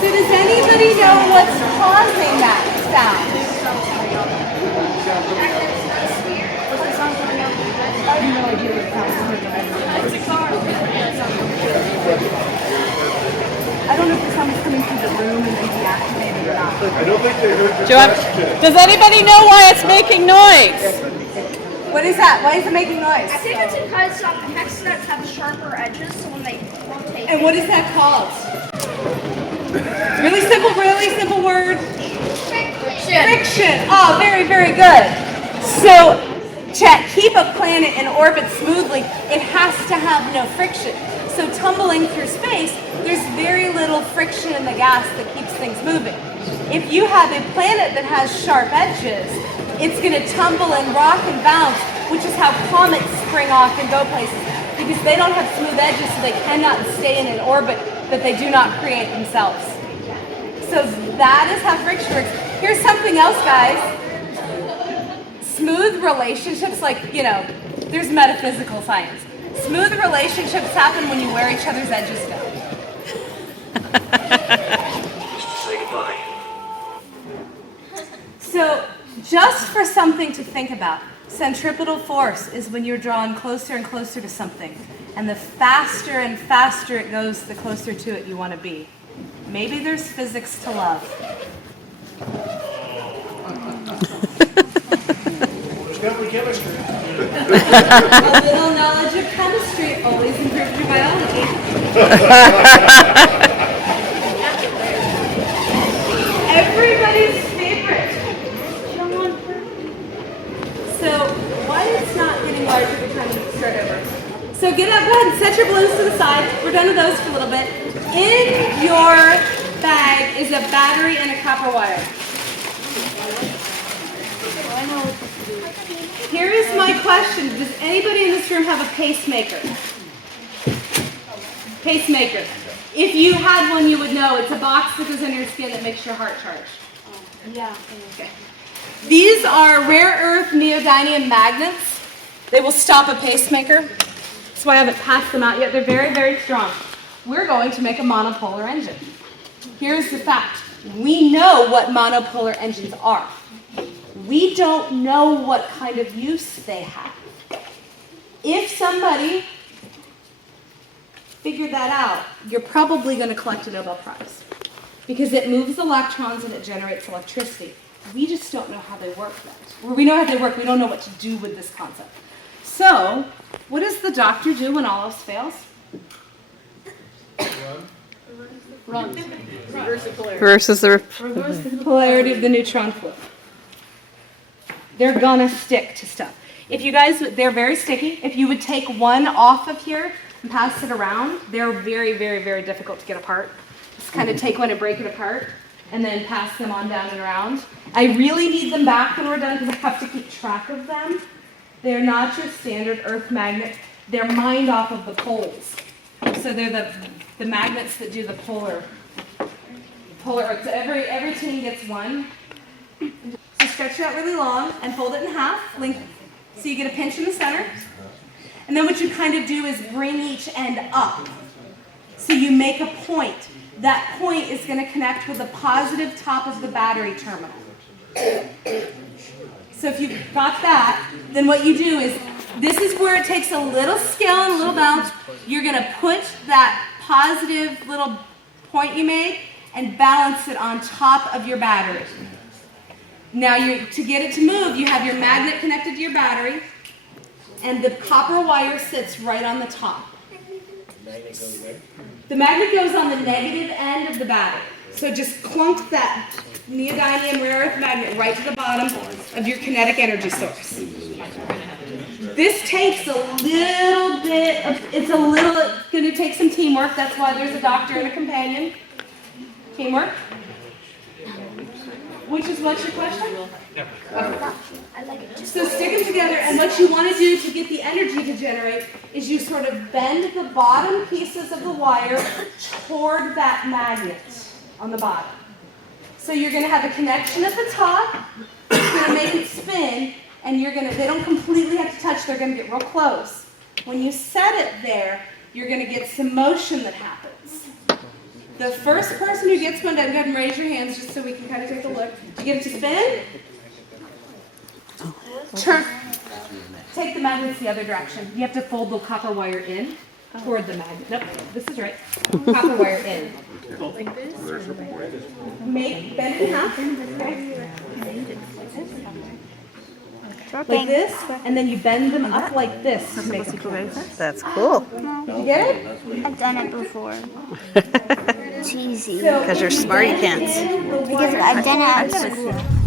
So does anybody know what's causing that sound? I have no idea what sounds I don't know if the sound is coming through the room and then deactivated or not. I don't think they heard your question. Does anybody know why it's making noise? What is that? Why is it making noise? I think it's because hex nuts have sharper edges, so when they rotate. And what is that called? Really simple word. Friction. Oh, very, very good. So, to keep a planet in orbit smoothly, it has to have no friction. So tumbling through space, there's very little friction in the gas that keeps things moving. If you have a planet that has sharp edges, it's going to tumble and rock and bounce, which is how comets spring off and go places, because they don't have smooth edges, so they cannot stay in an orbit that they do not create themselves. So that is how friction works. Here's something else, guys. Smooth relationships, like, you know, there's metaphysical science. Smooth relationships happen when you wear each other's edges down. Say goodbye. So, just for something to think about, centripetal force is when you're drawn closer and closer to something. And the faster and faster it goes, the closer to it you want to be. Maybe there's physics to love. There's definitely chemistry. A little knowledge of chemistry always improves your biology. Everybody's favorite. So, why it's not getting larger, we're trying to start over. So get up, go ahead and set your balloons to the side. We're done with those for a little bit. In your bag is a battery and a copper wire. Here is my question. Does anybody in this room have a pacemaker? Pacemaker. If you had one, you would know. It's a box that goes under your skin that makes your heart charge. Yeah. Okay. These are rare earth neodymium magnets. They will stop a pacemaker. That's why I haven't passed them out yet. They're very, very strong. We're going to make a monopolar engine. Here's the fact. We know what monopolar engines are. We don't know what kind of use they have. If somebody figured that out, you're probably going to collect a Nobel Prize. Because it moves electrons and it generates electricity. We just don't know how they work yet. Or we know how they work, we don't know what to do with this concept. So, what does the doctor do when all else fails? Run. Reverse the Reverse the polarity of the neutron flow. They're gonna stick to stuff. If you guys, they're very sticky. If you would take one off of here and pass it around, they're very, very, very difficult to get apart. Just kind of take one and break it apart and then pass them on down and around. I really need them back when we're done because I have to keep track of them. They're not your standard earth magnet. They're mined off of the poles. So they're the magnets that do the polar earth. So every team gets one. So stretch it out really long and fold it in half, so you get a pinch in the center. And then what you kind of do is bring each end up. So you make a point. That point is going to connect with the positive top of the battery terminal. So if you've got that, then what you do is, this is where it takes a little skill and a little bounce. You're going to put that positive little point you made and balance it on top of your battery. Now, to get it to move, you have your magnet connected to your battery, and the copper wire sits right on the top. The magnet goes on the negative end of the battery. So just clunk that neodymium rare earth magnet right to the bottom of your kinetic energy source. This takes a little bit of, it's going to take some teamwork. That's why there's a doctor and a companion. Teamwork. What's your question? So stick them together, and what you want to do to get the energy to generate is you sort of bend the bottom pieces of the wire toward that magnet on the bottom. So you're going to have a connection at the top, it's going to make it spin, and they don't completely have to touch, they're going to get real close. When you set it there, you're going to get some motion that happens. The first person who gets one done, go ahead and raise your hands just so we can kind of take a look. You get it to spin? Turn. Take the magnets the other direction. You have to fold the copper wire in toward the magnet. Nope, this is right. Copper wire in. Like this? Bend it in half. Like this, and then you bend them up like this to make them. That's cool. Did you get it? I've done it before. It's easy. Because you're smarty pants. Because I've done it at school.